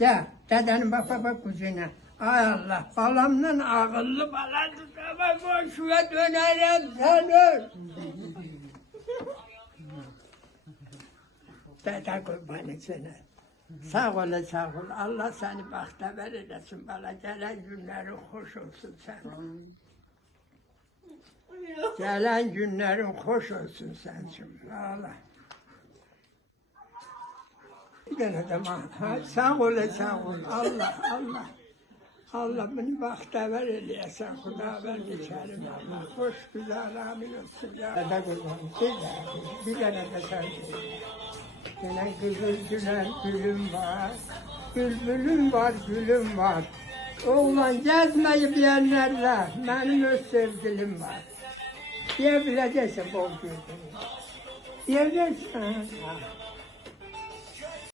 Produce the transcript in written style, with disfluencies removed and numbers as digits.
De, dedenin bak kuzine. Ay Allah, balamdan ağıllı baladır ama boşuna dönerim seni. Dede kurbanı sana. Sağ ol, sağ ol. Allah seni bahtiyar eylesin bana. Gelen günlerin hoş olsun sen. Gelen günlerin hoş olsun sen şimdi. Allah. Bir tane de ha, sağ ol, sağ ol. Allah, Allah. Allah beni bahtiyar eylesin. Hudaver geçerim Allah. Hoş güzel amin olsun ya. Dede kurbanı. Bir tane de sen. Yine güzel gülüm var, bülbülüm var, gülüm var. Oğlan gezmeyi bilenlerle benim öz sevgilim var. Diyebileceksin bol gözünü. Diyebilirsin.